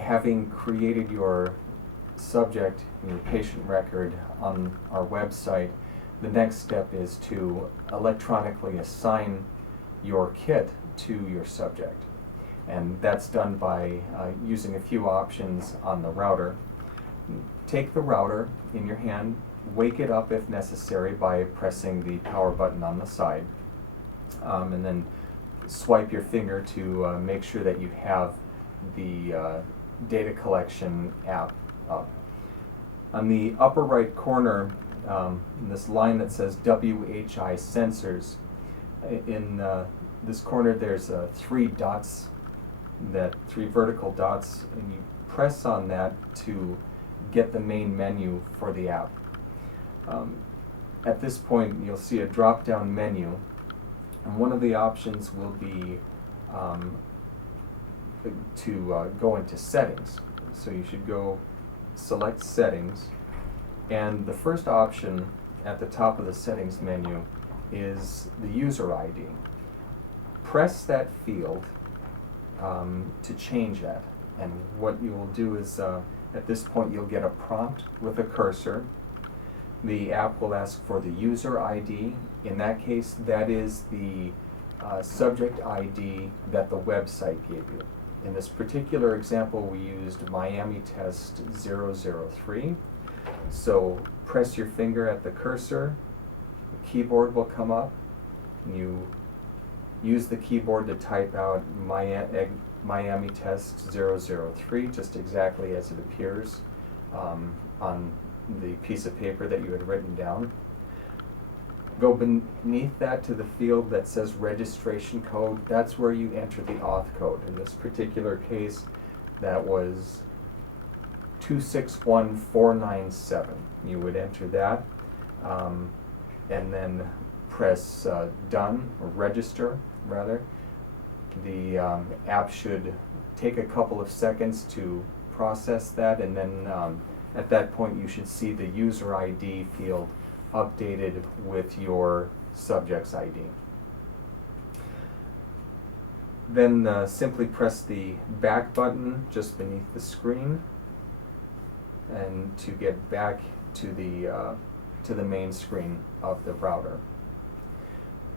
having created your subject and your patient record on our website, the next step is to electronically assign your kit to your subject. And that's done by using a few options on the router. Take the router in your hand, wake it up if necessary by pressing the power button on the side, and then swipe your finger to make sure that you have the data collection app up. On the upper right corner, in this line that says WHI sensors, in this corner there's three dots, three vertical dots, and you press on that to get the main menu for the app. At this point you'll see a drop-down menu, and one of the options will be to go into settings. So you should go select settings, and the first option at the top of the settings menu is the user ID. Press that field to change that, and what you will do is at this point you'll get a prompt with a cursor. The app will ask for the user ID. In that case, that is the subject ID that the website gave you. In this particular example, we used Miami Test 003. So press your finger at the cursor, the keyboard will come up, and you use the keyboard to type out Miami Test 003, just exactly as it appears on the piece of paper that you had written down. Go beneath that to the field that says registration code. That's where you enter the auth code. In this particular case, that was 261497. You would enter that and then press done, or register rather. The app should take a couple of seconds to process that, and then at that point you should see the user ID field updated with your subject's ID. Then simply press the back button just beneath the screen, and to get back to the main screen of the router.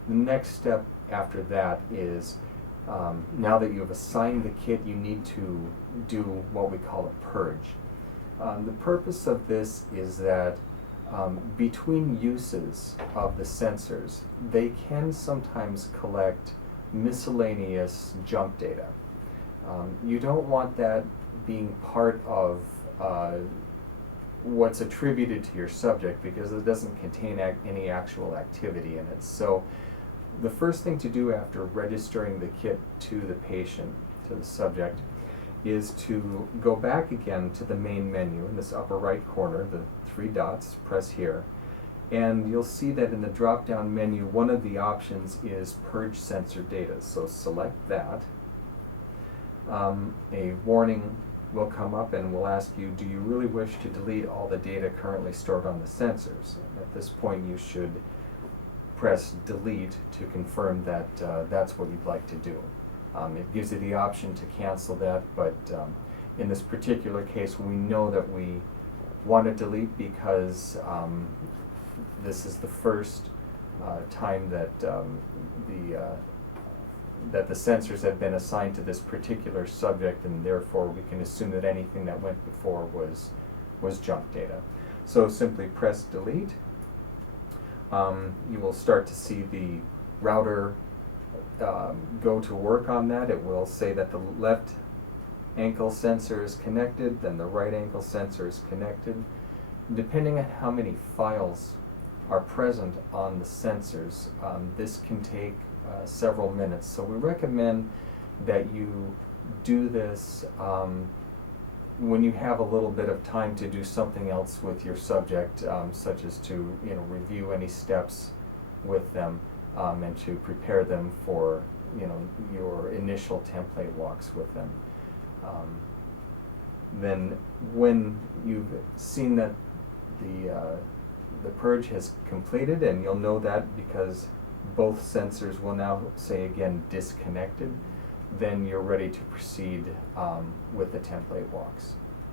The next step after that is, now that you have assigned the kit, you need to do what we call a purge. The purpose of this is that between uses of the sensors, they can sometimes collect miscellaneous junk data. You don't want that being part of what's attributed to your subject, because it doesn't contain any actual activity in it. So the first thing to do after registering the kit to the patient, to the subject, is to go back again to the main menu in this upper right corner, the three dots. Press here, and you'll see that in the drop-down menu one of the options is Purge Sensor Data. So select that. A warning will come up and will ask you, do you really wish to delete all the data currently stored on the sensors? At this point you should press delete to confirm that that's what you'd like to do. It gives you the option to cancel that, but in this particular case we know that we want to delete because this is the first time that that the sensors have been assigned to this particular subject, and therefore we can assume that anything that went before was junk data. So simply press delete. You will start to see the router go to work on that. It will say that the left ankle sensor is connected, then the right ankle sensor is connected. Depending on how many files are present on the sensors, this can take several minutes. So we recommend that you do this when you have a little bit of time to do something else with your subject, such as to review any steps with them and to prepare them for your initial template walks with them. Then when you've seen that the purge has completed, and you'll know that because both sensors will now say again disconnected, then you're ready to proceed with the template walks.